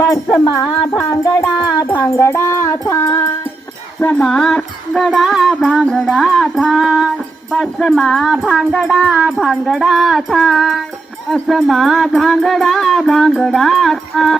बसमा भांगडा भांगडा थाय, बसमा भांगडा भांगडा थाय, बसमा भांगडा भांगडा थाय, बसमा भांगडा भांगडा थाय,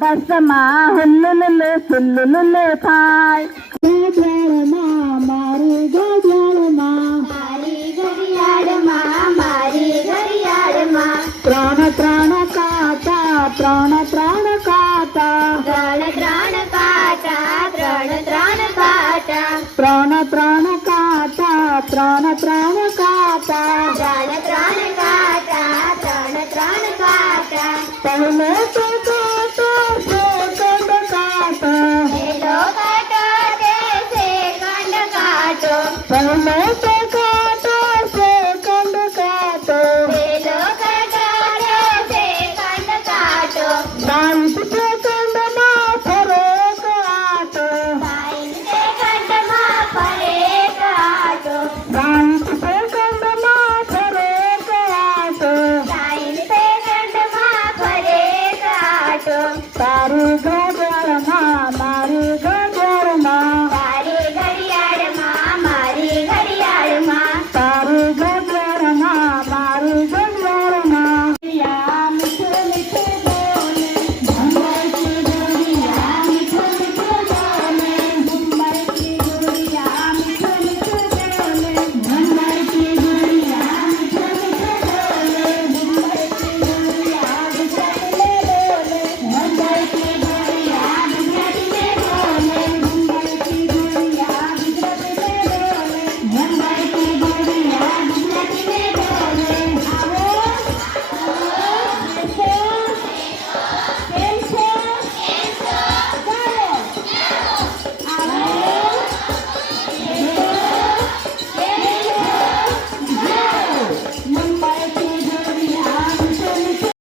बसमा हुल्लुलुलु हुल्लुलुलु थाय. घड्याळमा मारी घड्याळमा मारी घडियाळमा मारी घडियाळमा प्राण प्राण काटा प्राण प्राण काटा त्रण त्रण काटा त्रण त्रण काटा प्राण प्राण काटा प्राण प्राण काटा त्रण त्रण काटा त्रण त्रण काटा पहिले तो